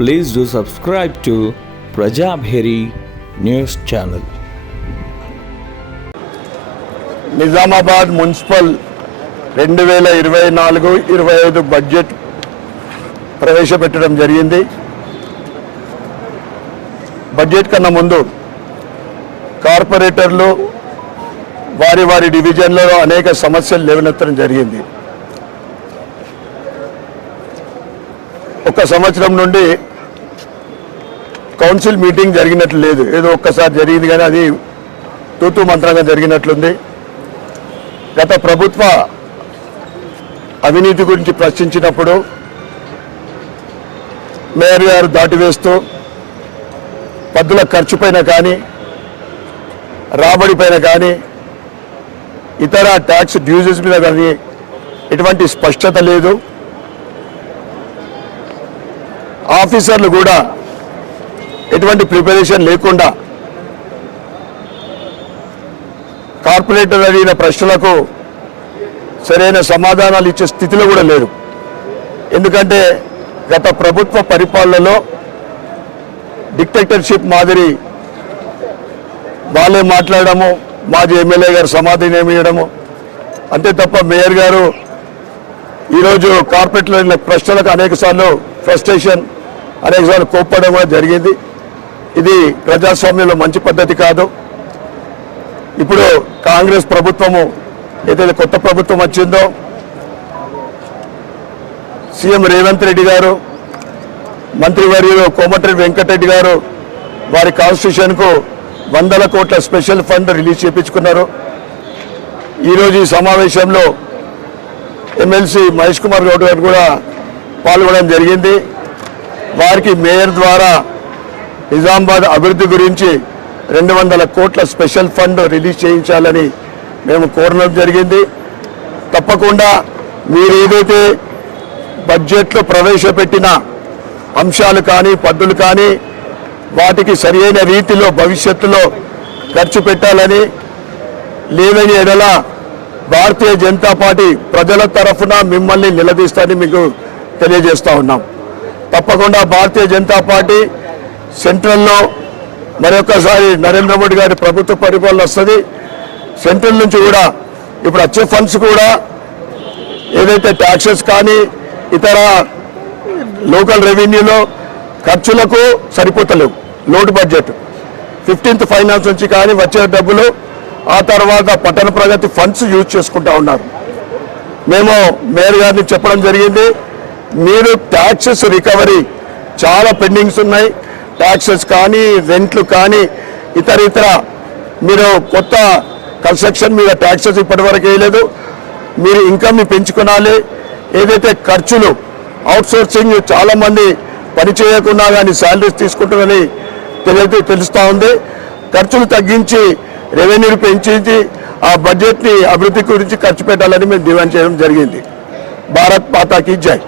Please do subscribe to Prajabheri News Channel. Nizamabad municipal 2024-25 budget ప్రవేశపెట్టడం జరిగింది. Budget కన్నా ముందు కార్పొరేటర్లు వారి డివిజన్లలో అనేక సమస్యలు లేవనెత్తడం జరిగింది. ఒక సంవత్సరం నుండి కౌన్సిల్ మీటింగ్ జరిగినట్లు లేదు. ఏదో ఒక్కసారి జరిగింది కానీ అది తూతూ మంత్రంగా జరిగినట్లుంది. గత ప్రభుత్వ అవినీతి గురించి ప్రశ్నించినప్పుడు మేయర్ గారు దాటివేస్తూ పద్దుల ఖర్చుపైన కానీ రాబడిపైన కానీ ఇతర ట్యాక్స్ డ్యూజెస్ మీద కానీ ఎటువంటి స్పష్టత లేదు. ఆఫీసర్లు కూడా ఎటువంటి ప్రిపరేషన్ లేకుండా కార్పొరేటర్ అడిగిన ప్రశ్నలకు సరైన సమాధానాలు ఇచ్చే స్థితిలో కూడా లేరు. ఎందుకంటే గత ప్రభుత్వ పరిపాలనలో డిక్టేటర్షిప్ మాదిరి వాళ్ళే మాట్లాడము, మాజీ ఎమ్మెల్యే గారు సమాధానం ఇవ్వడము అంతే తప్ప మేయర్ గారు ఈరోజు కార్పొరేటర్ల ప్రశ్నలకు అనేకసార్లు ఫ్రస్ట్రేషన్ అనేకసార్లు కోప్పడం కూడా జరిగింది. ఇది ప్రజాస్వామ్యంలో మంచి పద్ధతి కాదు. ఇప్పుడు కాంగ్రెస్ ప్రభుత్వము ఏదైతే కొత్త ప్రభుత్వం వచ్చిందో సీఎం రేవంత్ రెడ్డి గారు, మంత్రివర్యులు కోమటిరెడ్డి వెంకటరెడ్డి గారు వారి కాన్స్టిట్యూషన్కు 100 కోట్ల స్పెషల్ ఫండ్ రిలీజ్ చేయించుకున్నారు. ఈరోజు ఈ సమావేశంలో ఎమ్మెల్సీ మహేష్ కుమార్ గౌడ్ గారు కూడా పాల్గొనడం జరిగింది. వారికి మేయర్ ద్వారా నిజామాబాద్ అభివృద్ధి గురించి 200 కోట్ల స్పెషల్ ఫండ్ రిలీజ్ చేయించాలని మేము కోరడం జరిగింది. తప్పకుండా మీరు ఏదైతే బడ్జెట్లో ప్రవేశపెట్టిన అంశాలు కానీ పద్దులు కానీ వాటికి సరైన రీతిలో భవిష్యత్తులో ఖర్చు పెట్టాలని, లేదని ఎడల భారతీయ జనతా పార్టీ ప్రజల తరఫున మిమ్మల్ని నిలదీస్తారని మీకు తెలియజేస్తూ ఉన్నాం. తప్పకుండా భారతీయ జనతా పార్టీ సెంట్రల్లో మరొకసారి నరేంద్ర మోడీ గారి ప్రభుత్వ పరిపాలన వస్తుంది. సెంట్రల్ నుంచి కూడా ఇప్పుడు వచ్చే ఫండ్స్ కూడా ఏదైతే ట్యాక్సెస్ కానీ ఇతర లోకల్ రెవెన్యూలో ఖర్చులకు సరిపోతలేవు. లోటు బడ్జెట్ 15th ఫైనాన్స్ నుంచి కానీ వచ్చే డబ్బులు ఆ తర్వాత పట్టణ ప్రగతి ఫండ్స్ యూజ్ చేసుకుంటా ఉన్నారు. మేము మేయర్ గారిని చెప్పడం జరిగింది, మీరు ట్యాక్సెస్ రికవరీ చాలా పెండింగ్స్ ఉన్నాయి. ట్యాక్సెస్ కానీ రెంట్లు కానీ ఇతర మీరు కొత్త కన్స్ట్రక్షన్ మీద ట్యాక్సెస్ ఇప్పటివరకు వేయలేదు. మీరు ఇన్కమ్ని పెంచుకోవాలి. ఏదైతే ఖర్చులు అవుట్సోర్సింగ్ చాలామంది పని చేయకుండా కానీ శాలరీస్ తీసుకుంటారని తెలుస్తూ ఉంది. ఖర్చులు తగ్గించి రెవెన్యూని పెంచి ఆ బడ్జెట్ని అభివృద్ధి గురించి ఖర్చు పెట్టాలని మేము డిమాండ్ చేయడం జరిగింది. భారత్ మాతాకి జై.